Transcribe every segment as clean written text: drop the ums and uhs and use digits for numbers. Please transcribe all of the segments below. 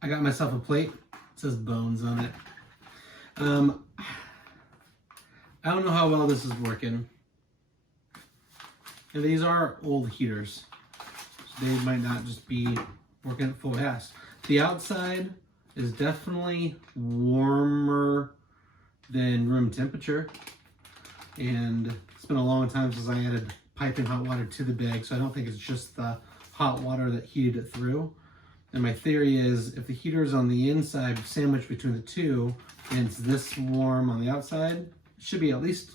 I got myself a plate. It says bones on it. I don't know how well this is working. And these are old heaters. So they might not just be working at full gas. The outside is definitely warmer than room temperature. And it's been a long time since I added piping hot water to the bag, so I don't think it's just the hot water that heated it through. And my theory is if the heater is on the inside, sandwiched between the two, and it's this warm on the outside, it should be at least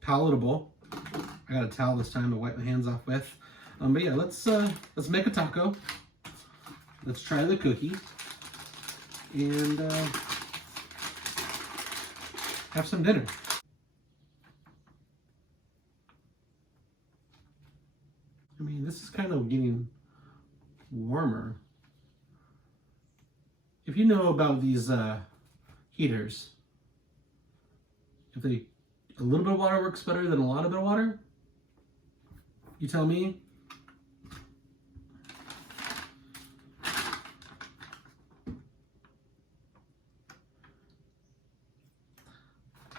palatable. I got a towel this time to wipe my hands off with. But yeah, let's make a taco. Let's try the cookie and have some dinner. I mean, this is kind of getting warmer. If you know about these heaters, if a little bit of water works better than a lot of water, you tell me.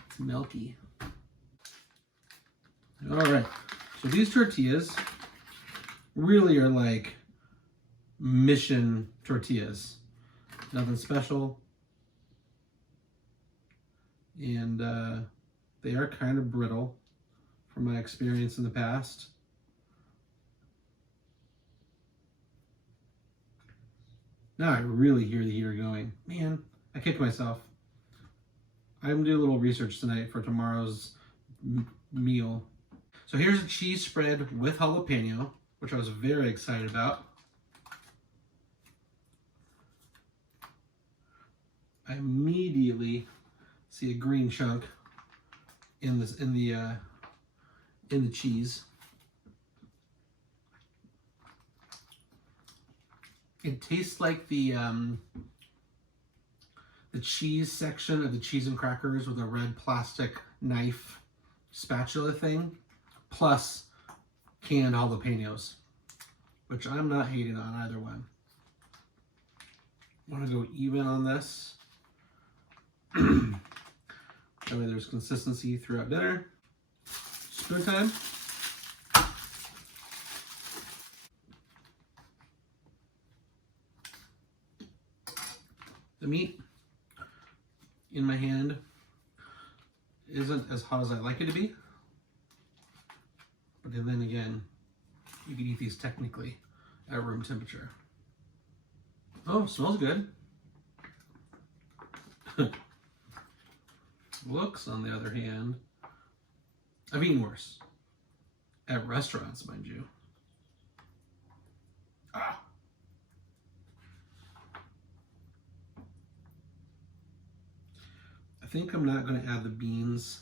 It's milky. All right, so these tortillas really are like mission tortillas. Nothing special. And they are kind of brittle from my experience in the past. Now I really hear the heater going. Man, I kicked myself. I'm gonna do a little research tonight for tomorrow's meal. So here's a cheese spread with jalapeno, which I was very excited about. I immediately see a green chunk in the cheese. It tastes like the cheese section of the cheese and crackers with a red plastic knife spatula thing, plus canned jalapenos, which I'm not hating on either one. I want to go even on this. That way there's consistency throughout dinner. Spoon time. The meat in my hand isn't as hot as I'd like it to be. But then again, you can eat these technically at room temperature. Oh, smells good. Looks, on the other hand, I've eaten worse. At restaurants, mind you. Ah. I think I'm not going to add the beans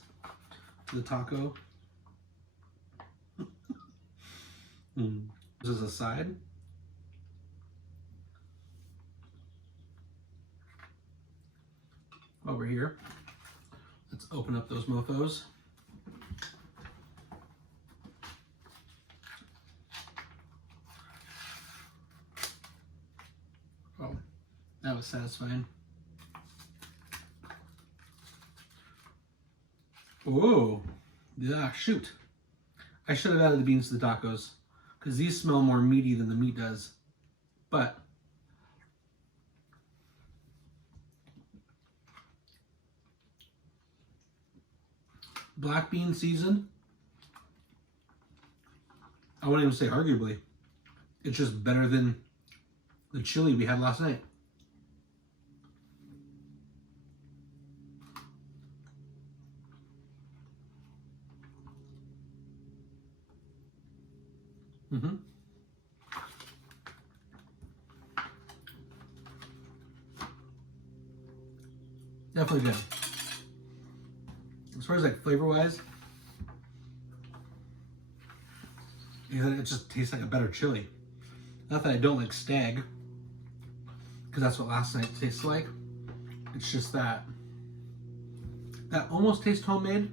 to the taco. This is a side. Over here, let's open up those mofos. Oh, that was satisfying. Whoa, yeah, shoot. I should have added the beans to the tacos because these smell more meaty than the meat does. But black bean seasoned, I wouldn't even say arguably. It's just better than the chili we had last night. Definitely good. As far as like flavor wise, it just tastes like a better chili. Not that I don't like stag, because that's what last night tastes like. It's just that almost tastes homemade.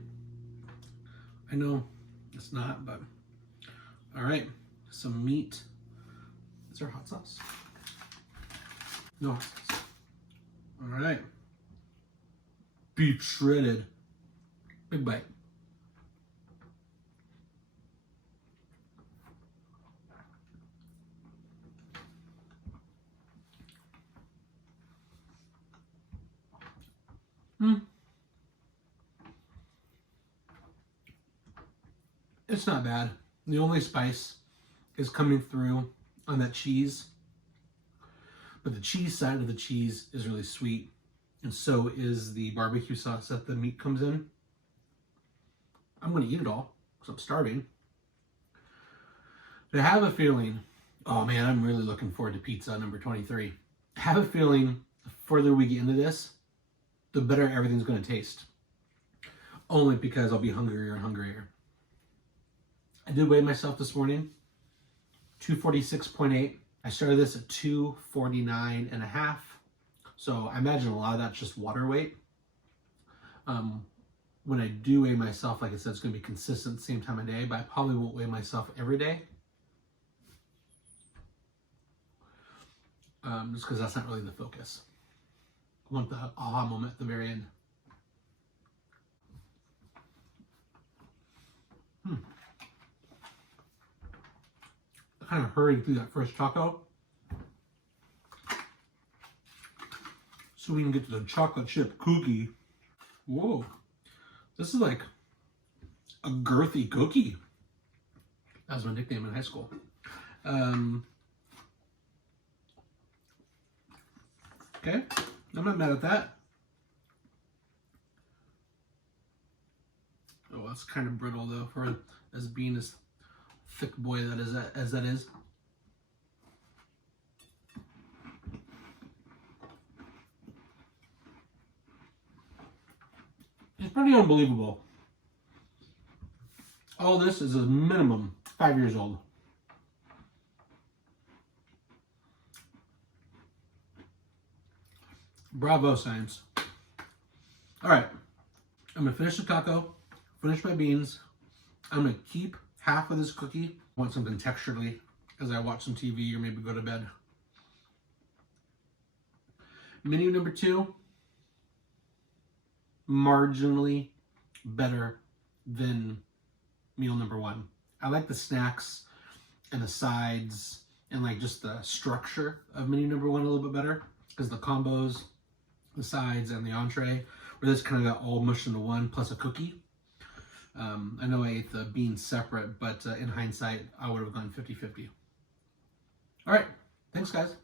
I know it's not, but all right, some meat. Is there hot sauce? No. All right. Beef shredded. Big bite. It's not bad. The only spice is coming through on that cheese. But the cheese side of the cheese is really sweet. And so is the barbecue sauce that the meat comes in. I'm going to eat it all because I'm starving. But I have a feeling, oh man, I'm really looking forward to pizza number 23. I have a feeling the further we get into this, the better everything's going to taste. Only because I'll be hungrier and hungrier. I did weigh myself this morning, 246.8. I started this at 249.5. So I imagine a lot of that's just water weight. When I do weigh myself, like I said, it's going to be consistent same time of day, but I probably won't weigh myself every day. Just because that's not really the focus. I want the aha moment at the very end. Kind of hurrying through that first taco so we can get to the chocolate chip cookie. Whoa, this is like a girthy cookie. That was my nickname in high school. Okay, I'm not mad at that. Oh, that's kind of brittle though for as being as thick boy that is as that is. It's pretty unbelievable. All this is a minimum 5 years old. Bravo, science. All right, I'm gonna finish the taco, finish my beans. I'm gonna keep half of this cookie. I want something texturally as I watch some TV or maybe go to bed. Menu number 2, marginally better than meal number 1. I like the snacks and the sides and like just the structure of menu number 1 a little bit better because the combos, the sides, and the entree, where this kind of got all mushed into one plus a cookie. I know I ate the beans separate, but in hindsight, I would have gone 50-50. All right, thanks guys.